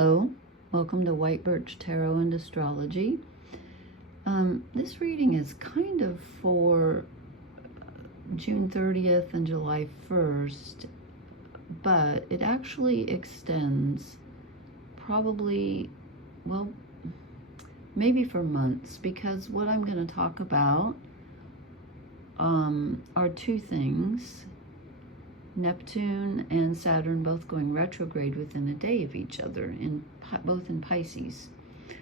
Hello, welcome to White Birch Tarot and Astrology. This reading is kind of for June 30th and July 1st, but it actually extends probably, well, maybe for months, because what I'm going to talk about are two things. Neptune and Saturn both going retrograde within a day of each other, both in Pisces.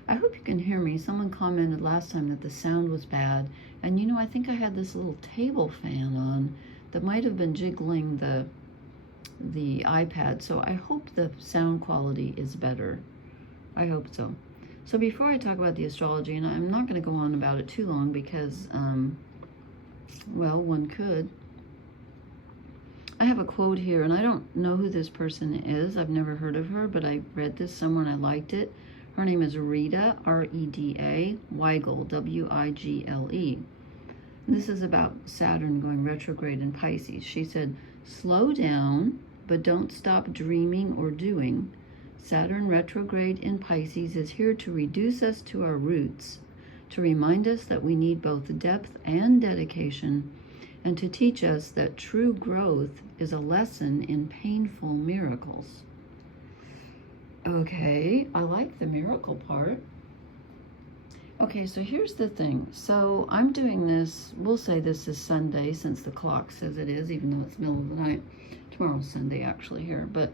I hope you can hear me. Someone commented last time that the sound was bad, and I think I had this little table fan on that might have been jiggling the iPad, so I hope the sound quality is better. I hope so. So before I talk about the astrology, and I'm not going to go on about it too long because, well, one could. I have a quote here, and I don't know who this person is. I've never heard of her, but I read this somewhere and I liked it. Her name is Rita, R-E-D-A, Weigel, W-I-G-L-E. This is about Saturn going retrograde in Pisces. She said, "Slow down, but don't stop dreaming or doing. Saturn retrograde in Pisces is here to reduce us to our roots, to remind us that we need both depth and dedication, and to teach us that true growth is a lesson in painful miracles." Okay, I like the miracle part. Okay, so here's the thing. So I'm doing this, we'll say this is Sunday since the clock says it is, even though it's middle of the night. Tomorrow's Sunday actually here, but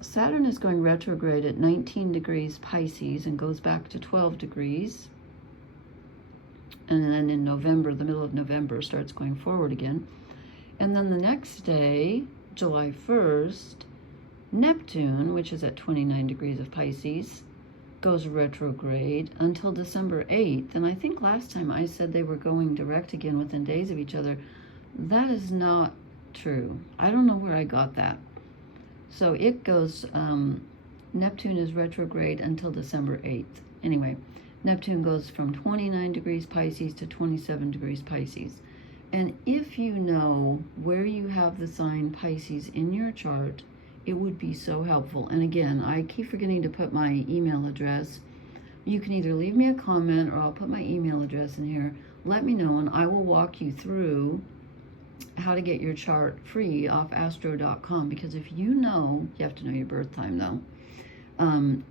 Saturn is going retrograde at 19 degrees Pisces and goes back to 12 degrees. And then in November, the middle of November, starts going forward again. And then the next day, July 1st, Neptune, which is at 29 degrees of Pisces, goes retrograde until December 8th. And I think last time I said they were going direct again within days of each other. That is not true. I don't know where I got that. So it goes, Neptune is retrograde until December 8th. Anyway, Neptune goes from 29 degrees Pisces to 27 degrees Pisces. And if you know where you have the sign Pisces in your chart, it would be so helpful. And again, I keep forgetting to put my email address. You can either leave me a comment or I'll put my email address in here. Let me know and I will walk you through how to get your chart free off astro.com, because if you know, you have to know your birth time though.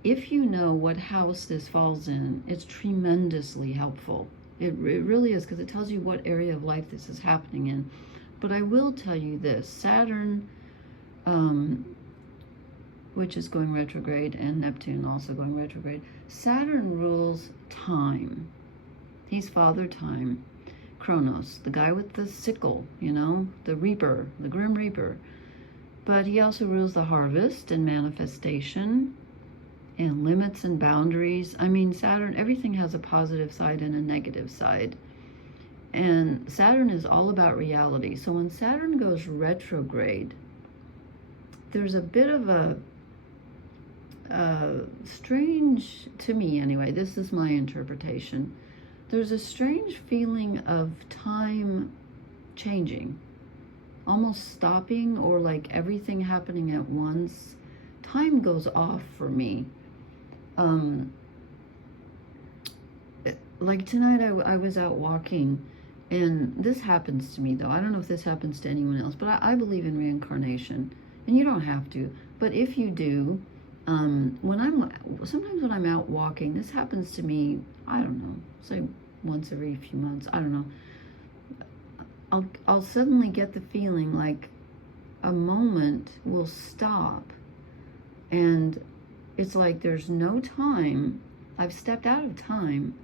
If you know what house this falls in, it's tremendously helpful. It really is, because it tells you what area of life this is happening in. But I will tell you this, Saturn, which is going retrograde, and Neptune also going retrograde. Saturn rules time. He's Father Time, Kronos, the guy with the sickle, the reaper, the grim reaper. But he also rules the harvest and manifestation and limits and boundaries. I mean, Saturn, everything has a positive side and a negative side. And Saturn is all about reality. So when Saturn goes retrograde, there's a bit of a strange, to me anyway, this is my interpretation, there's a strange feeling of time changing, almost stopping, or like everything happening at once. Time goes off for me. Like tonight I was out walking, and this happens to me though. I don't know if this happens to anyone else, but I believe in reincarnation, and you don't have to, but if you do, sometimes when I'm out walking, this happens to me, I don't know, say once every few months, I don't know, I'll suddenly get the feeling like a moment will stop, and it's like there's no time. I've stepped out of time,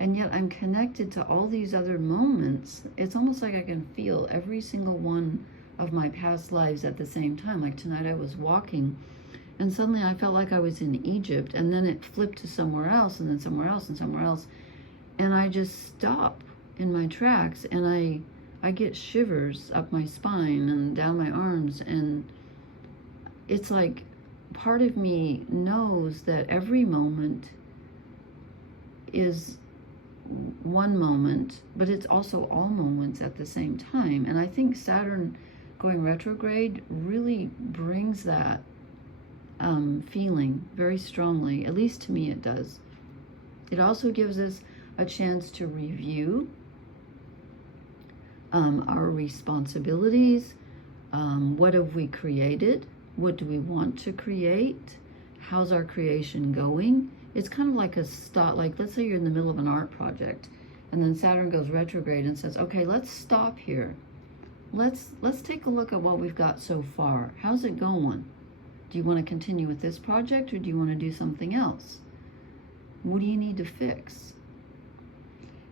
and yet I'm connected to all these other moments. It's almost like I can feel every single one of my past lives at the same time. Like tonight I was walking, and suddenly I felt like I was in Egypt, and then it flipped to somewhere else, and then somewhere else, and somewhere else. And I just stop in my tracks, and I get shivers up my spine and down my arms, and it's like part of me knows that every moment is one moment, but it's also all moments at the same time. And I think Saturn going retrograde really brings that feeling very strongly. At least to me it does. It also gives us a chance to review our responsibilities. What have we created? What do we want to create? How's our creation going? It's kind of like a stop, like let's say you're in the middle of an art project and then Saturn goes retrograde and says, okay, let's stop here. Let's take a look at what we've got so far. How's it going? Do you want to continue with this project or do you want to do something else? What do you need to fix?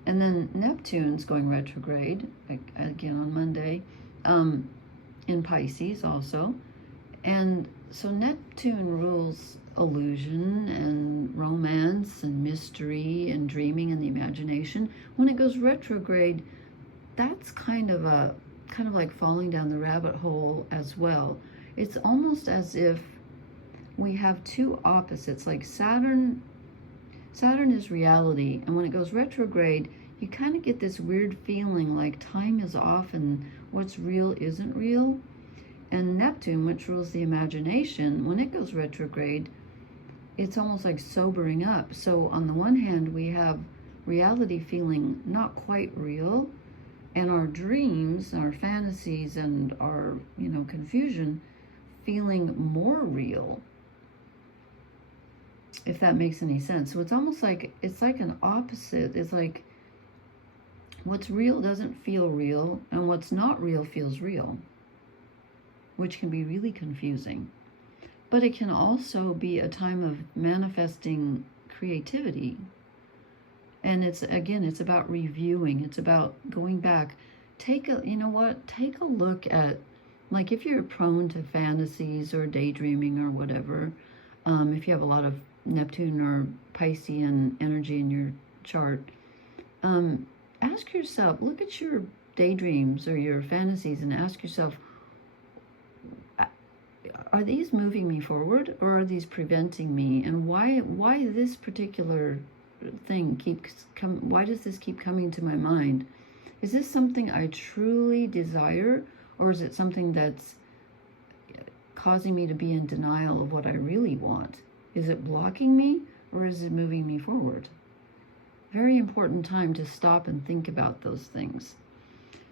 And then Neptune's going retrograde, again on Monday, in Pisces also. And so Neptune rules illusion and romance and mystery and dreaming and the imagination. When it goes retrograde, that's kind of like falling down the rabbit hole as well. It's almost as if we have two opposites, like Saturn is reality, and when it goes retrograde, you kind of get this weird feeling like time is off and what's real isn't real. And Neptune, which rules the imagination, when it goes retrograde, it's almost like sobering up. So on the one hand, we have reality feeling not quite real, and our dreams, our fantasies, and our, confusion feeling more real, if that makes any sense. So it's almost like, it's like an opposite. It's like what's real doesn't feel real, and what's not real feels real, which can be really confusing. But it can also be a time of manifesting creativity. And it's about reviewing. It's about going back. Take a look at, like, if you're prone to fantasies or daydreaming or whatever, if you have a lot of Neptune or Piscean energy in your chart, ask yourself, look at your daydreams or your fantasies and ask yourself, are these moving me forward or are these preventing me? And why this particular thing why does this keep coming to my mind? Is this something I truly desire, or is it something that's causing me to be in denial of what I really want? Is it blocking me or is it moving me forward? Very important time to stop and think about those things.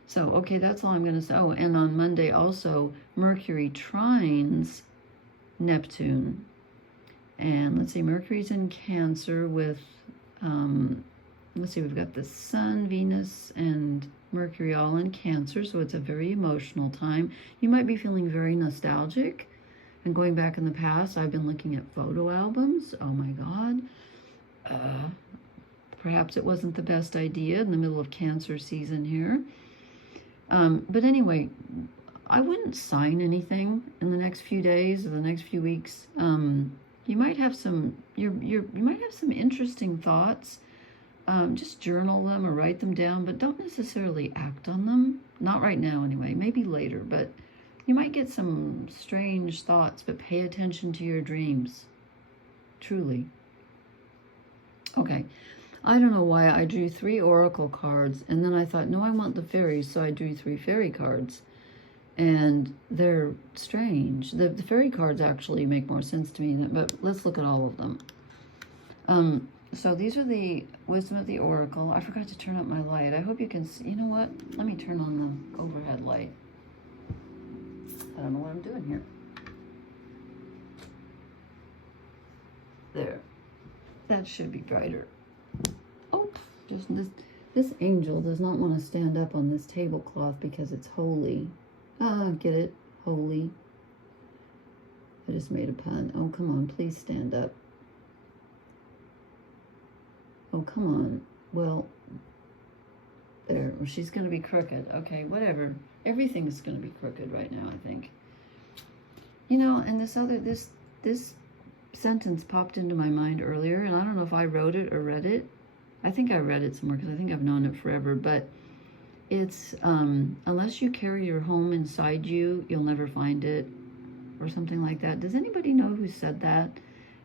So, okay, that's all I'm going to say. Oh, and on Monday also, Mercury trines Neptune. And let's see, Mercury's in Cancer with, let's see, we've got the Sun, Venus, and Mercury all in Cancer, so it's a very emotional time. You might be feeling very nostalgic and going back in the past. I've been looking at photo albums. Oh my God. Perhaps it wasn't the best idea in the middle of Cancer season here. But anyway, I wouldn't sign anything in the next few days or the next few weeks. You might have some you might have some interesting thoughts. Just journal them or write them down, but don't necessarily act on them. Not right now anyway, maybe later, but you might get some strange thoughts, but pay attention to your dreams. Truly. Okay. I don't know why I drew 3 oracle cards, and then I thought, no, I want the fairies, so I drew 3 fairy cards. And they're strange. The fairy cards actually make more sense to me, but let's look at all of them. So these are the Wisdom of the Oracle. I forgot to turn up my light. I hope you can see. You know what? Let me turn on the overhead light. I don't know what I'm doing here. There. That should be brighter. Oh, just this angel does not want to stand up on this tablecloth because it's holy. Get it? Holy. I just made a pun. Oh, come on. Please stand up. Oh, come on. Well, there. Well, she's going to be crooked. Okay, whatever. Everything's going to be crooked right now, I think. You know, and this sentence popped into my mind earlier, and I don't know if I wrote it or read it. I think I read it somewhere because I think I've known it forever, but it's, unless you carry your home inside you, you'll never find it, or something like that. Does anybody know who said that?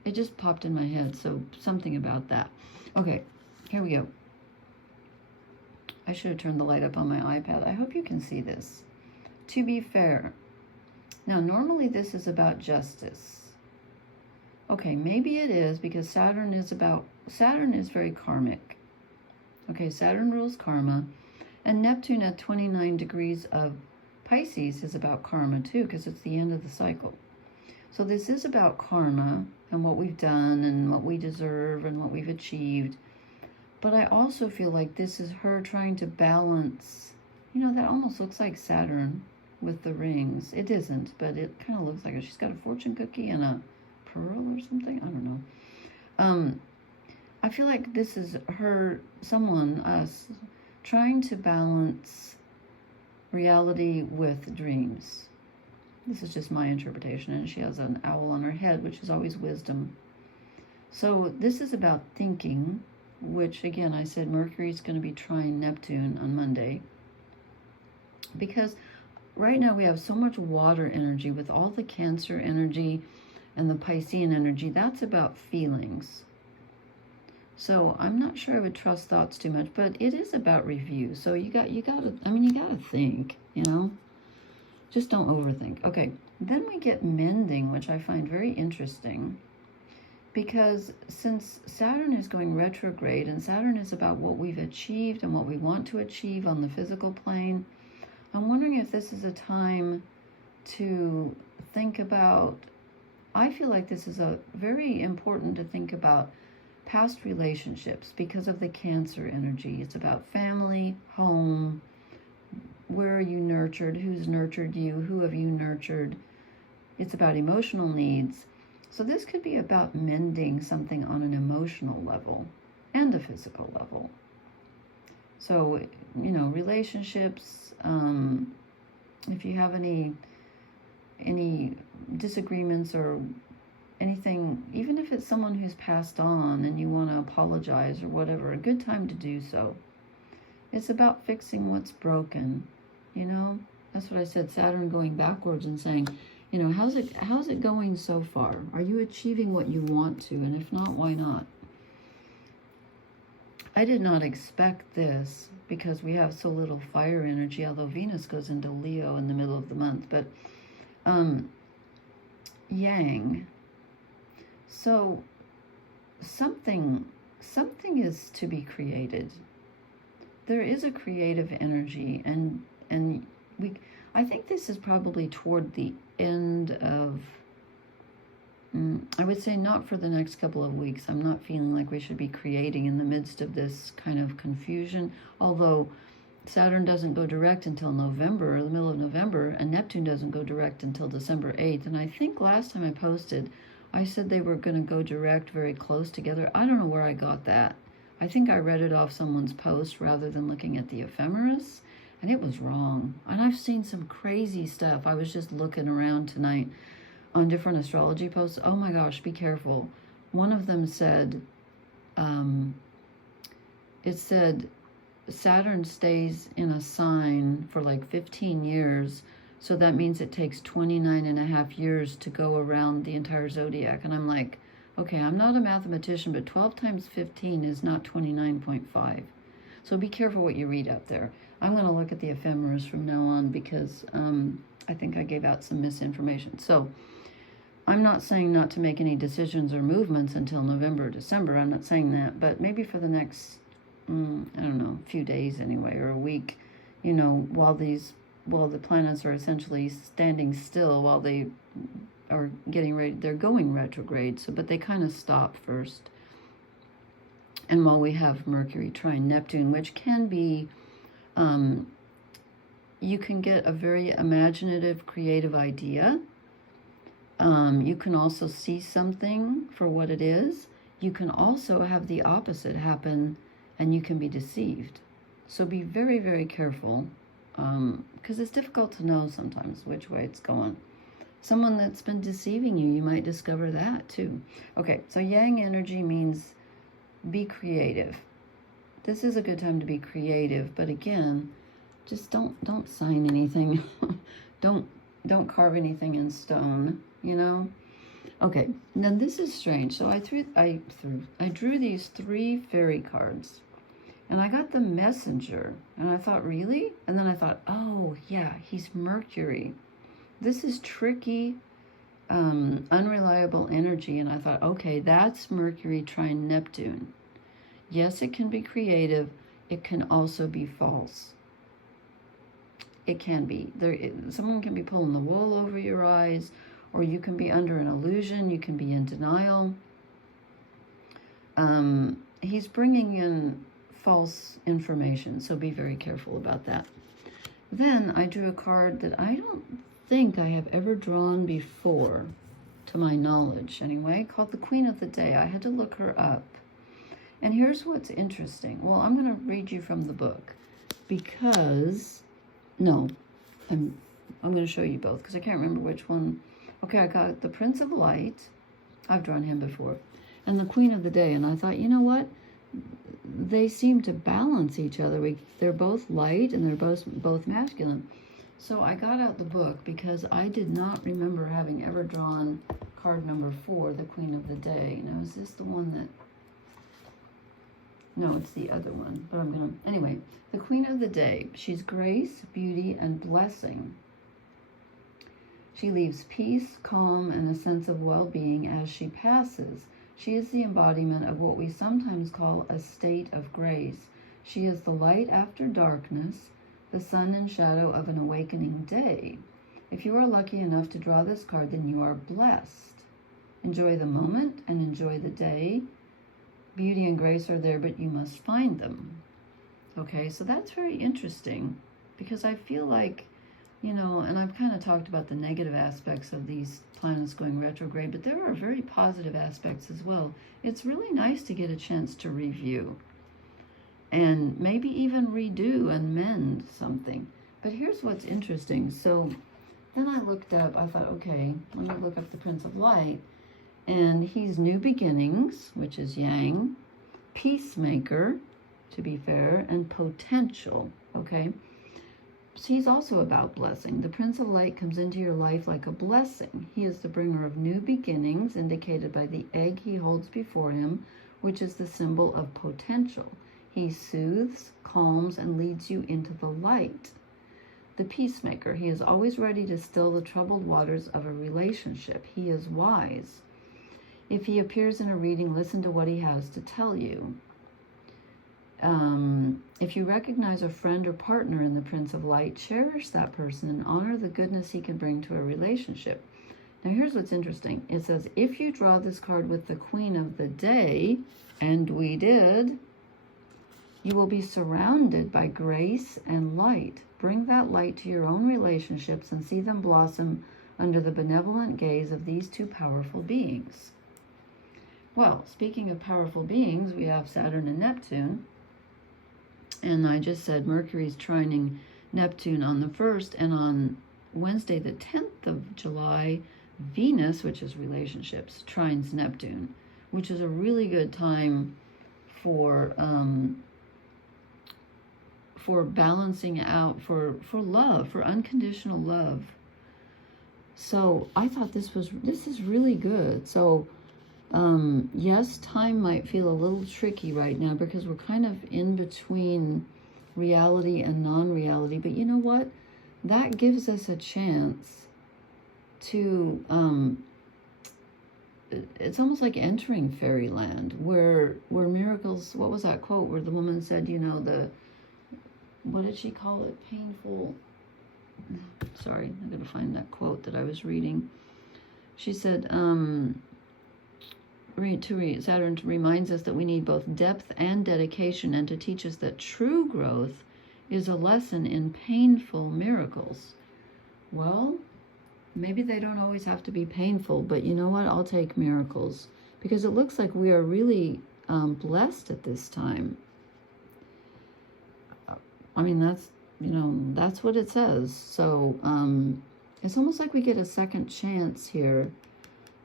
It just popped in my head, so something about that. Okay, here we go. I should have turned the light up on my iPad. I hope you can see this. To be fair. Now, normally this is about justice. Okay, maybe it is because Saturn is very karmic. Okay, Saturn rules karma, and Neptune at 29 degrees of Pisces is about karma too, because it's the end of the cycle. So this is about karma and what we've done and what we deserve and what we've achieved. But I also feel like this is her trying to balance, that almost looks like Saturn with the rings. It isn't, but it kind of looks like it. She's got a fortune cookie and a pearl or something. I don't know. I feel like this is us, trying to balance reality with dreams. This is just my interpretation, and she has an owl on her head, which is always wisdom. So this is about thinking, which again, I said Mercury is going to be trine Neptune on Monday, because right now we have so much water energy with all the Cancer energy and the Piscean energy. That's about feelings. So I'm not sure I would trust thoughts too much, but it is about review. So you gotta think, just don't overthink. Okay, then we get mending, which I find very interesting, because since Saturn is going retrograde, and Saturn is about what we've achieved and what we want to achieve on the physical plane, I'm wondering if this is a time to think about, I feel like this is very important to think about past relationships because of the Cancer energy. It's about family, home, where are you nurtured, who's nurtured you, who have you nurtured. It's about emotional needs. So this could be about mending something on an emotional level and a physical level. So, relationships, if you have any disagreements or anything, even if it's someone who's passed on and you want to apologize or whatever, a good time to do so. It's about fixing what's broken, That's what I said, Saturn going backwards and saying, how's it going so far? Are you achieving what you want to? And if not, why not? I did not expect this because we have so little fire energy, although Venus goes into Leo in the middle of the month. But Yang. So something is to be created. There is a creative energy, and I think this is probably toward the end of, I would say not for the next couple of weeks. I'm not feeling like we should be creating in the midst of this kind of confusion, although Saturn doesn't go direct until November, the middle of November, and Neptune doesn't go direct until December 8th. And I think last time I posted, I said they were going to go direct very close together. I don't know where I got that. I think I read it off someone's post rather than looking at the ephemeris, and it was wrong. And I've seen some crazy stuff. I was just looking around tonight on different astrology posts. Oh my gosh, be careful. One of them said, it said Saturn stays in a sign for like 15 years. So that means it takes 29 and a half years to go around the entire zodiac. And I'm like, okay, I'm not a mathematician, but 12 times 15 is not 29.5. So be careful what you read out there. I'm going to look at the ephemeris from now on because I think I gave out some misinformation. So I'm not saying not to make any decisions or movements until November or December. I'm not saying that, but maybe for the next, I don't know, few days anyway, or a week, while the planets are essentially standing still while they are getting ready, they're going retrograde, but they kind of stop first. And while we have Mercury trine Neptune, which can be, you can get a very imaginative, creative idea. You can also see something for what it is. You can also have the opposite happen and you can be deceived. So be very, very careful because it's difficult to know sometimes which way it's going. Someone that's been deceiving you, you might discover that too. Okay, so Yang energy means be creative. This is a good time to be creative, but again, just don't sign anything. don't carve anything in stone, Okay, now this is strange. So I drew these 3 fairy cards. And I got the Messenger. And I thought, really? And then I thought, oh yeah, he's Mercury. This is tricky unreliable energy. And I thought, okay, that's Mercury trine Neptune. Yes, it can be creative. It can also be false. It can be. Someone can be pulling the wool over your eyes, or you can be under an illusion. You can be in denial. He's bringing in false information, so be very careful about that. Then I drew a card that I don't think I have ever drawn before, to my knowledge anyway, called the Queen of the Day. I had to look her up. And here's what's interesting. Well, I'm going to read you from the book because, no, I'm going to show you both because I can't remember which one. Okay, I got the Prince of Light. I've drawn him before. And the Queen of the Day. And I thought, you know what? They seem to balance each other. They're both light and they're both masculine. So I got out the book because I did not remember having ever drawn card number 4, the Queen of the Day. Now, is this the one that... No, it's the other one. But I'm going to... Anyway, the Queen of the Day. She's grace, beauty, and blessing. She leaves peace, calm, and a sense of well-being as she passes. She is the embodiment of what we sometimes call a state of grace. She is the light after darkness, the sun and shadow of an awakening day. If you are lucky enough to draw this card, then you are blessed. Enjoy the moment and enjoy the day. Beauty and grace are there, but you must find them. Okay, so that's very interesting because I feel like, you know, and I've kind of talked about the negative aspects of these planets going retrograde, but there are very positive aspects as well. It's really nice to get a chance to review and maybe even redo and mend something. But here's what's interesting. So then I looked up, I thought, okay, let me look up the Prince of Light. And he's new beginnings, which is yang, peacemaker, to be fair, and potential, okay? So he's also about blessing. The Prince of Light comes into your life like a blessing. He is the bringer of new beginnings, indicated by the egg he holds before him, which is the symbol of potential. He soothes, calms, and leads you into the light. The peacemaker, he is always ready to still the troubled waters of a relationship. He is wise. If he appears in a reading, listen to what he has to tell you. If you recognize a friend or partner in the Prince of Light, cherish that person and honor the goodness he can bring to a relationship. Now here's what's interesting. It says, if you draw this card with the Queen of the Day, and we did, you will be surrounded by grace and light. Bring that light to your own relationships and see them blossom under the benevolent gaze of these two powerful beings. Well, speaking of powerful beings, we have Saturn and Neptune. And I just said Mercury's trining Neptune on the 1st, and on Wednesday, the 10th of July, Venus, which is relationships, trines Neptune, which is a really good time for balancing out, for love, for unconditional love. So I thought this is really good. So yes, time might feel a little tricky right now because we're kind of in between reality and non-reality. But you know what? That gives us a chance to, it's almost like entering fairyland where miracles, what was that quote where the woman said, you know, what did she call it? Painful. Sorry, I'm going to find that quote that I was reading. She said, Saturn reminds us that we need both depth and dedication, and to teach us that true growth is a lesson in painful miracles. Well, maybe they don't always have to be painful, but you know what? I'll take miracles because it looks like we are really blessed at this time. I mean, that's what it says. So it's almost like we get a second chance here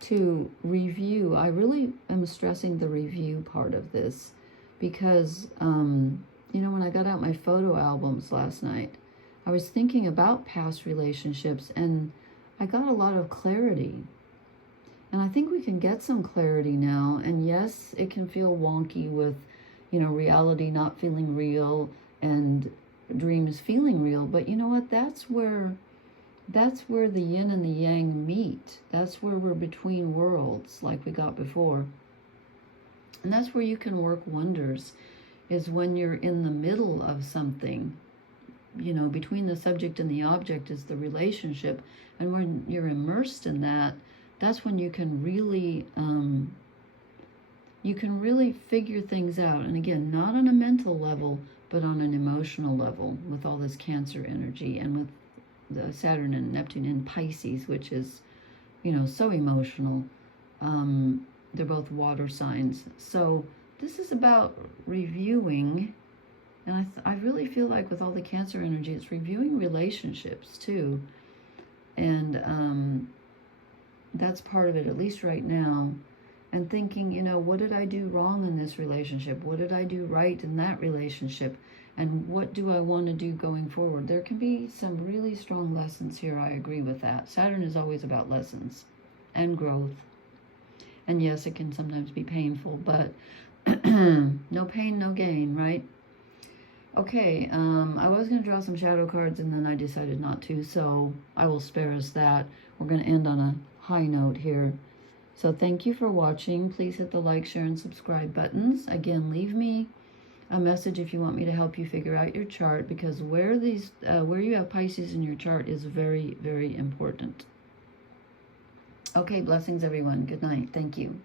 to review. I really am stressing the review part of this because, you know, when I got out my photo albums last night, I was thinking about past relationships and I got a lot of clarity. And I think we can get some clarity now. And yes, it can feel wonky with, you know, reality not feeling real and dreams feeling real. But you know what? That's where that's where the yin and the yang meet. That's where we're between worlds, like we got before. And that's where you can work wonders, is when you're in the middle of something. You know, between the subject and the object is the relationship. And when you're immersed in that, that's when you can really figure things out. And again, not on a mental level, but on an emotional level, with all this Cancer energy and with the Saturn and Neptune in Pisces, which is, you know, so emotional. They're both water signs. So this is about reviewing. And I really feel like with all the Cancer energy, it's reviewing relationships too. And that's part of it, at least right now. And thinking, you know, what did I do wrong in this relationship? What did I do right in that relationship? And what do I want to do going forward? There can be some really strong lessons here. I agree with that. Saturn is always about lessons and growth. And yes, it can sometimes be painful, but no pain, no gain, right? Okay, I was going to draw some shadow cards and then I decided not to, so I will spare us that. We're going to end on a high note here. So thank you for watching. Please hit the like, share, and subscribe buttons. Again, leave me a message if you want me to help you figure out your chart, because where you have Pisces in your chart is very, very important. Okay, blessings everyone. Good night. Thank you.